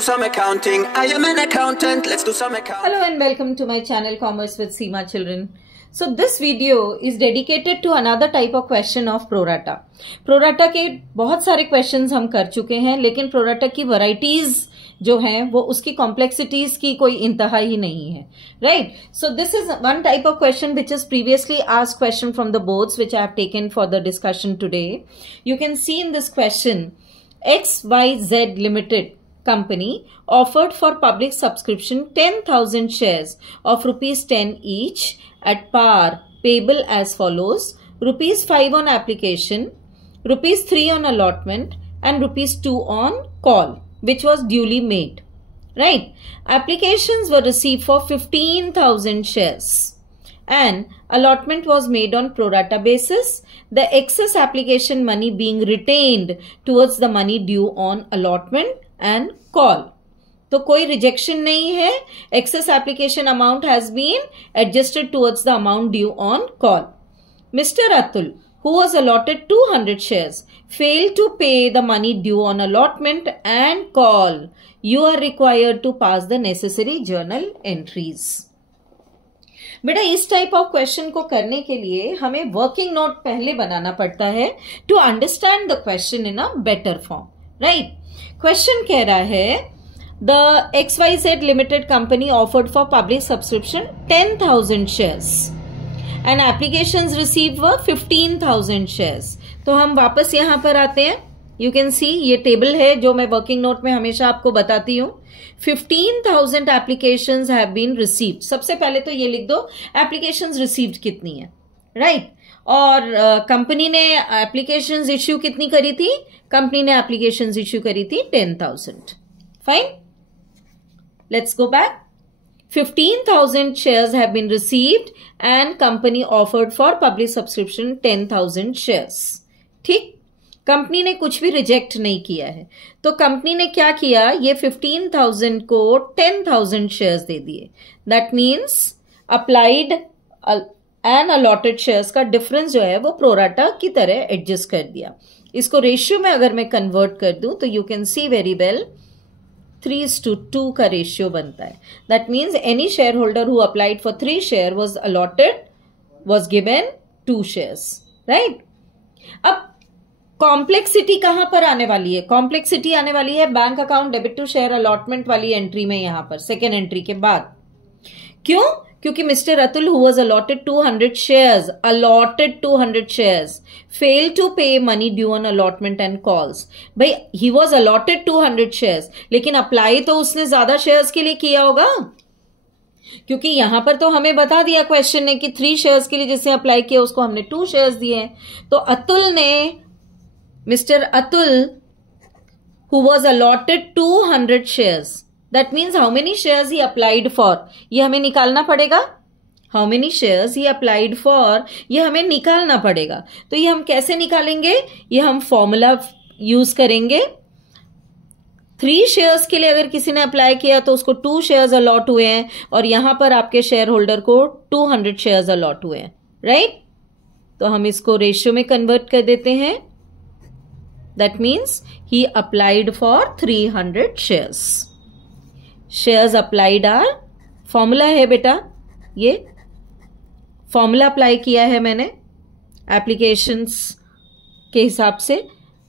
do some accounting. I am an accountant, let's do some accounting. Hello and welcome to my channel Commerce with Seema Children. So this video is dedicated to another type of question of prorata. Prorata के बहुत सारे questions हम कर चुके हैं, लेकिन prorata की varieties जो हैं वो उसकी complexities की कोई इंतहा ही नहीं है, right? So this is one type of question which is previously asked question from the boards which I have taken for the discussion today. You can see in this question, XYZ Limited company offered for public subscription 10,000 shares of rupees 10 each at par payable as follows: rupees 5 on application, rupees 3 on allotment and rupees 2 on call, which was duly made. Right? Applications were received for 15,000 shares and allotment was made on pro rata basis, the excess application money being retained towards the money due on allotment and call. तो कोई rejection नहीं है. Excess application amount has been adjusted towards the amount due on call. Mr. Atul, who was allotted 200 shares, failed to pay the money due on allotment and call. You are required to pass the necessary journal entries. बेटा इस type of question को करने के लिए हमें working note पहले बनाना पड़ता है to understand the question in a better form, right? Question कह रहा है the XYZ limited company offered for public subscription 10,000 shares and applications received were 15,000 shares. तो हम वापस यहां पर आते हैं. यू कैन सी ये टेबल है जो मैं वर्किंग नोट में हमेशा आपको बताती हूं. 15,000 एप्लीकेशंस हैव बीन रिसीव्ड. सबसे पहले तो ये लिख दो एप्लीकेशंस रिसीव्ड कितनी है, राइट? और कंपनी ने एप्लीकेशंस इश्यू कितनी करी थी? कंपनी ने एप्लीकेशंस इश्यू करी थी 10,000. Fine, let's go back. 15,000 shares have been received and company offered for public subscription 10,000 shares. ठीक, कंपनी ने कुछ भी रिजेक्ट नहीं किया है. तो कंपनी ने क्या किया? ये 15,000 को 10,000 शेयर्स दे दिए. That means applied and allotted shares का डिफरेंस जो है वो प्रोराटा की तरह एडजस्ट कर दिया. इसको रेशियो में अगर मैं कन्वर्ट कर दूं तो you can see very well 3:2 का रेशियो बनता है. That means any share holder who applied for 3 share was allotted was given 2 shares, right? अब कॉम्प्लेक्सिटी कहां पर आने वाली है? कॉम्प्लेक्सिटी आने वाली है bank account debit to share allotment वाली एंट्री में, यहां पर सेकेंड एंट्री के बाद. क्यों? क्योंकि mister Atul who was allotted 200 shares failed to pay money due on allotment and calls. भाई he was allotted 200 shares, लेकिन अप्लाई तो उसने ज्यादा शेयर्स के लिए किया होगा, क्योंकि यहां पर तो हमें बता दिया क्वेश्चन ने कि 3 शेयर्स के लिए जिसने अप्लाई किया उसको हमने 2 शेयर्स दिए हैं. तो अतुल ने, mister Atul who was allotted 200 shares, that means how many shares he applied for, ये हमें निकालना पड़ेगा. how many shares he applied for, ये हमें निकालना पड़ेगा. तो ये हम कैसे निकालेंगे? ये हम फॉर्मूला यूज करेंगे. 3 शेयर्स के लिए अगर किसी ने अप्लाई किया तो उसको 2 शेयर्स अलॉट हुए हैं और यहां पर आपके शेयर होल्डर को 200 शेयर्स अलॉट हुए हैं, राइट? तो हम इसको रेशियो में कन्वर्ट कर देते हैं. That means he applied for 300 shares. Shares applied are, formula है बेटा, ये फॉर्मूला अप्लाई किया है मैंने एप्लीकेशंस के हिसाब से.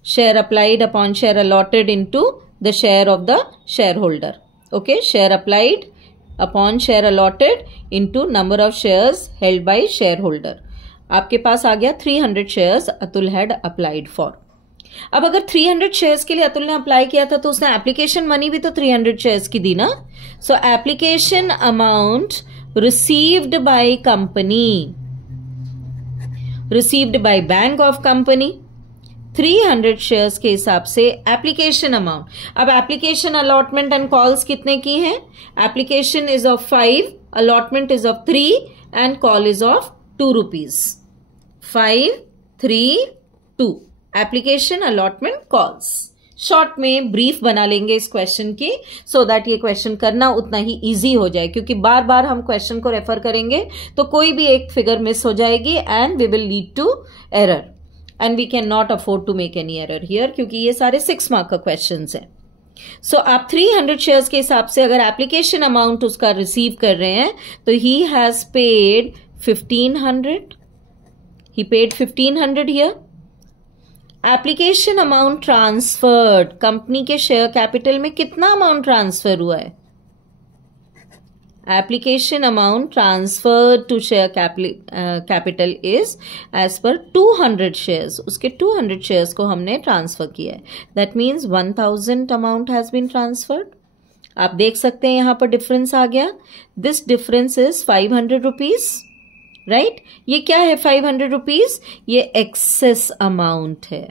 Share applied upon share allotted into the share of the share holder. Okay, share applied upon share allotted into number of shares held by share holder. आपके पास आ गया 300 shares Atul had applied for. अब अगर 300 shares के लिए अतुल ने apply किया था तो उसने एप्लीकेशन मनी भी तो 300 शेयर्स की दी ना. सो application amount received by company, received by bank of company 300 shares के हिसाब से एप्लीकेशन अमाउंट. अब एप्लीकेशन अलॉटमेंट एंड कॉल्स कितने की हैं? Application is of 5, allotment is of 3 and call is of 2 rupees. 5, 3, 2 application allotment calls. Short में brief बना लेंगे इस क्वेश्चन की सो दैट ये क्वेश्चन करना उतना ही इजी हो जाए, क्योंकि बार बार हम क्वेश्चन को रेफर करेंगे तो कोई भी एक फिगर मिस हो जाएगी and we will lead to error and we cannot afford to make any error here, क्योंकि ये सारे 6 मार्क का क्वेश्चन है. सो आप 300 शेयर्स के हिसाब से अगर एप्लीकेशन अमाउंट उसका रिसीव कर रहे हैं तो he has paid 1500, he paid 1500 here. Application amount transferred, company के शेयर कैपिटल में कितना अमाउंट ट्रांसफर हुआ है? Application amount transferred to share capital is as per 200 shares, उसके 200 शेयर्स को हमने ट्रांसफर किया है। That means 1000 amount has been transferred. आप देख सकते हैं यहां पर डिफरेंस आ गया। This difference is 500 rupees, right. ये क्या है 500 रुपीज? ये एक्सेस अमाउंट है,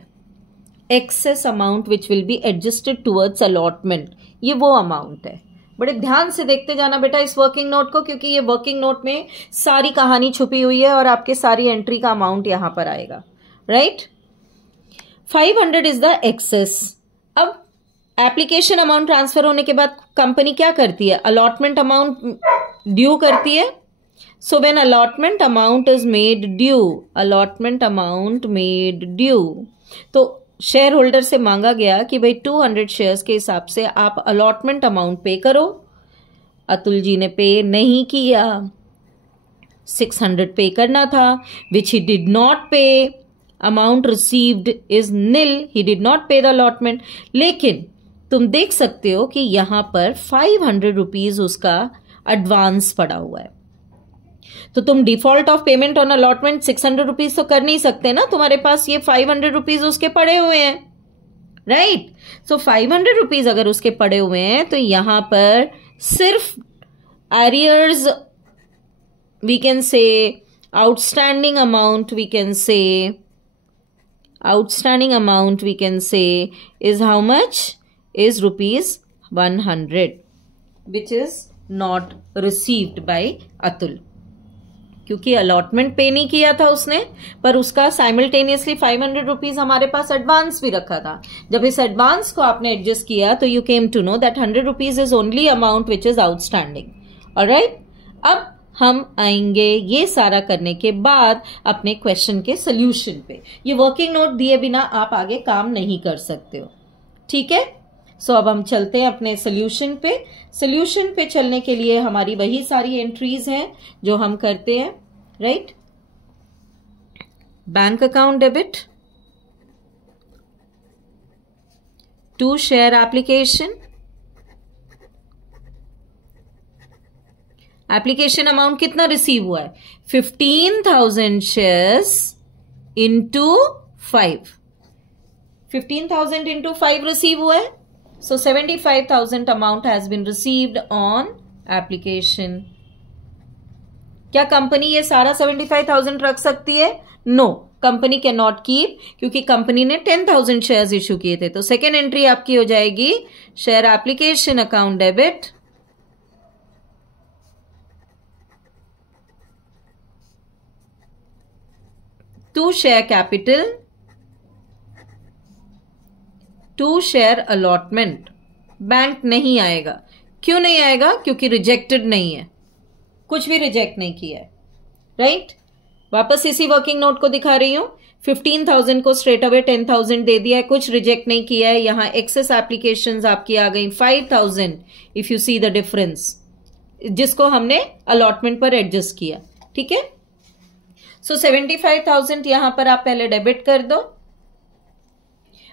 excess amount which will be adjusted towards allotment. ये वो अमाउंट है। बड़े ध्यान से देखते जाना बेटा इस वर्किंग नोट को, क्योंकि ये वर्किंग नोट में सारी कहानी छुपी हुई है और आपके सारी एंट्री का अमाउंट यहां पर आएगा, राइट। 500 is the excess. अब एप्लीकेशन अमाउंट ट्रांसफर होने के बाद कंपनी क्या करती है? अलॉटमेंट अमाउंट ड्यू करती है। So when allotment amount is made due, allotment amount made due, तो शेयर होल्डर से मांगा गया कि भाई 200 शेयर्स के हिसाब से आप अलॉटमेंट अमाउंट पे करो। अतुल जी ने पे नहीं किया, 600 पे करना था, विच ही डिड नॉट पे। Amount received is nil, he did not पे द अलॉटमेंट। लेकिन तुम देख सकते हो कि यहां पर 500 रुपीज उसका एडवांस पड़ा हुआ है। तो तुम default of payment on allotment 600 rupees तो कर नहीं सकते ना, तुम्हारे पास ये 500 रुपीज उसके पड़े हुए हैं, राइट। सो 500 रुपीज अगर उसके पड़े हुए हैं तो यहां पर सिर्फ arrears we can say, outstanding amount we can say, outstanding amount we can say is how much? Is rupees 100, which is not received by Atul, क्योंकि अलॉटमेंट पे नहीं किया था उसने, पर उसका साइमल्टेनियसली 500 रुपीज हमारे पास एडवांस भी रखा था। जब इस एडवांस को आपने एडजस्ट किया तो you came to know that 100 rupees is only amount which is outstanding. Alright, अब हम आएंगे ये सारा करने के बाद अपने क्वेश्चन के सोल्यूशन पे। ये वर्किंग नोट दिए बिना आप आगे काम नहीं कर सकते हो, ठीक है। सो अब हम चलते हैं अपने सोल्यूशन पे। सोल्यूशन पे चलने के लिए हमारी वही सारी एंट्रीज हैं जो हम करते हैं, right. Bank account debit to share application, application amount कितना रिसीव हुआ है? 15,000 शेयर्स इंटू 5, 15,000 इंटू 5 रिसीव हुआ है। So 75,000 amount has been received on application. क्या कंपनी ये सारा 75,000 रख सकती है? No, company cannot keep, क्योंकि कंपनी ने 10,000 शेयर्स इशू किए थे। तो सेकेंड एंट्री आपकी हो जाएगी share application account debit to share capital to share allotment. Bank नहीं आएगा। क्यों नहीं आएगा? क्योंकि रिजेक्टेड नहीं है, कुछ भी रिजेक्ट नहीं किया है, राइट। वापस इसी वर्किंग नोट को दिखा रही हूं। 15,000 को स्ट्रेट अवे 10,000 दे दिया है, कुछ रिजेक्ट नहीं किया है। यहां एक्सेस एप्लीकेशंस आपकी आ गई 5,000, if you see the difference, जिसको हमने अलॉटमेंट पर एडजस्ट किया, ठीक है। सो 75,000 यहां पर आप पहले डेबिट कर दो।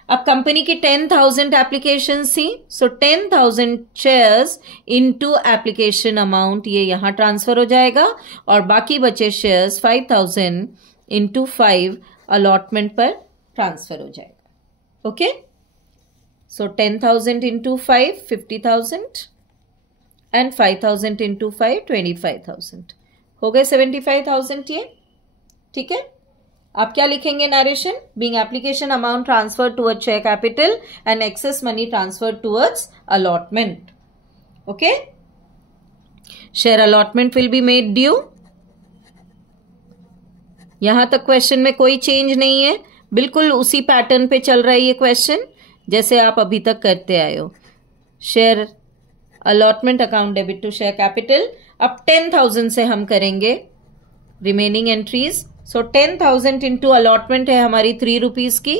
अब कंपनी की 10,000 एप्लीकेशन थी, सो 10,000 शेयर्स इनटू एप्लीकेशन अमाउंट ये यहां ट्रांसफर हो जाएगा, और बाकी बचे शेयर्स 5,000 इंटू 5 अलॉटमेंट पर ट्रांसफर हो जाएगा। Okay, so 10,000 into 5 50,000 and 5,000 into 5 25,000 हो गए 75,000 ये, ठीक है। आप क्या लिखेंगे narration? Being application amount transfer towards share capital and excess money transfer towards allotment. Okay, share allotment will be made due. यहां तक क्वेश्चन में कोई चेंज नहीं है, बिल्कुल उसी पैटर्न पे चल रहा है ये क्वेश्चन जैसे आप अभी तक करते आए हो। Share allotment account debit to share capital. अब 10,000 से हम करेंगे remaining entries. So 10,000 into allotment है हमारी 3 रुपीज की,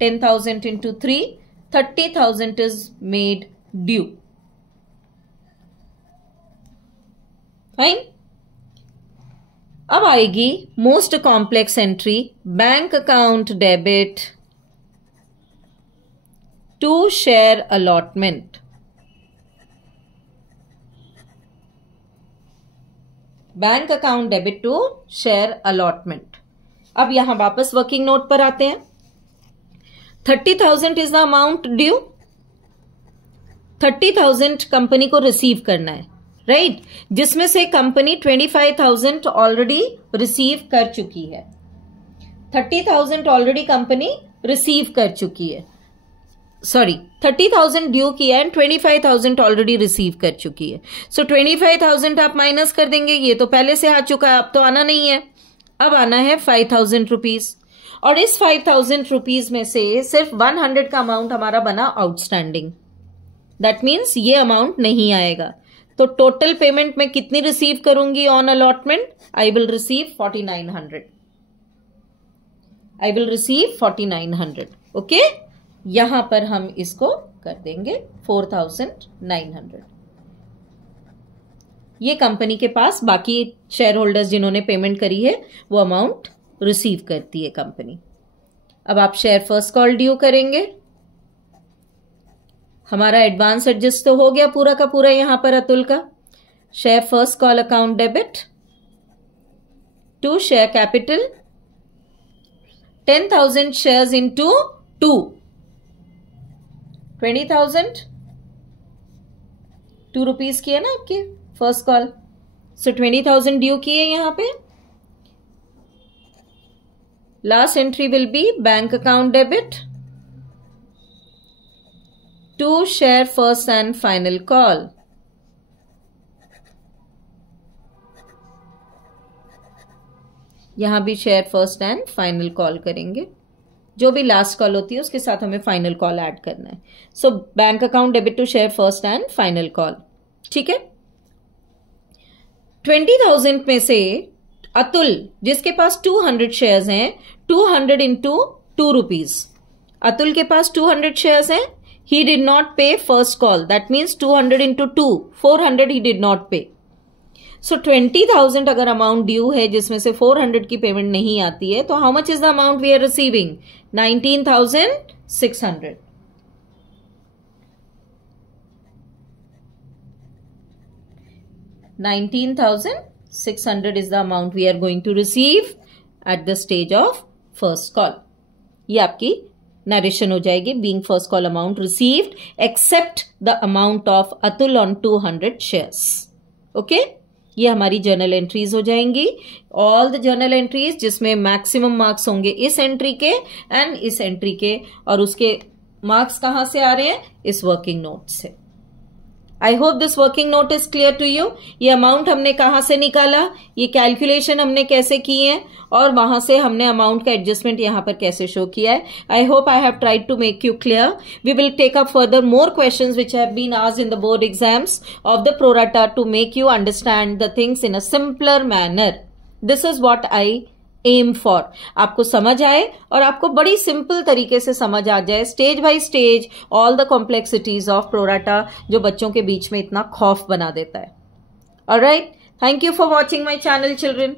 10,000 into 3 30,000 is made due. Fine. अब आएगी most complex entry, bank account debit to share allotment. Bank account debit to share allotment. अब यहां वापस वर्किंग नोट पर आते हैं. 30,000 is the amount due. 30,000 company को रिसीव करना है, राइट, जिसमें से कंपनी 25,000 ऑलरेडी रिसीव कर चुकी है. 30,000 ऑलरेडी कंपनी रिसीव कर चुकी है. सॉरी, 30,000 ड्यू किया एंड 25,000 ऑलरेडी रिसीव कर चुकी है. सो 25,000 आप माइनस कर देंगे. ये तो पहले से आ चुका है, अब तो आना नहीं है. अब आना है 5,000 रुपीज. और इस 5,000 रुपीज में से सिर्फ 100 का अमाउंट हमारा बना आउटस्टैंडिंग. दैट मीन्स ये अमाउंट नहीं आएगा. तो टोटल पेमेंट मैं कितनी रिसीव करूंगी on allotment? I will receive 4,900. I will receive 4,900. Okay, यहां पर हम इसको कर देंगे 4,900. ये कंपनी के पास बाकी शेयर होल्डर्स जिन्होंने पेमेंट करी है वो अमाउंट रिसीव करती है कंपनी. अब आप शेयर फर्स्ट कॉल ड्यू करेंगे. हमारा एडवांस एडजस्ट तो हो गया पूरा का पूरा यहां पर अतुल का. Share first call account debit to share capital 10,000 shares into 2, 20,000. 2 rupees की है ना आपकी फर्स्ट कॉल. सो 20,000 ड्यू किए यहां पे. Last entry will be bank account debit to share first and final call. यहां भी share first and final call करेंगे. जो भी लास्ट कॉल होती है उसके साथ हमें फाइनल कॉल ऐड करना है. So bank account debit to share first and final call. ठीक है. 20,000 में से अतुल जिसके पास 200 शेयर्स हैं, 200 इंटू 2 रुपीज. अतुल के पास 200 शेयर्स हैं. ही डिड नॉट पे first call. That means 200 into 2, 400 he did not पे. सो 20,000 अगर अमाउंट ड्यू है जिसमें से 400 की पेमेंट नहीं आती है, तो how much is the amount we are receiving? 19,600. $19,600 is the amount we are going to receive at the stage of first call. ये आपकी नरेशन हो जाएगी. being first call amount received except the amount of Atul on 200 shares. Okay? ये हमारी journal entries हो जाएंगी. All the journal entries जिसमें maximum marks होंगे इस एंट्री के एंड इस एंट्री के, और उसके मार्क्स कहां से आ रहे हैं? इस वर्किंग नोट से. I hope this working note is clear to you. ये अमाउंट हमने कहां से निकाला, ये कैलकुलेशन हमने कैसे की है, और वहां से हमने अमाउंट का एडजस्टमेंट यहां पर कैसे शो किया है. I hope I have tried to make you clear. We will take up further more questions which have been asked in the board exams of the pro rata to make you understand the things in a simpler manner. This is what I am for. आपको समझ आए और आपको बड़ी simple तरीके से समझ आ जाए stage by stage all the complexities of pro rata जो बच्चों के बीच में इतना खौफ बना देता है. Alright, thank you for watching my channel children.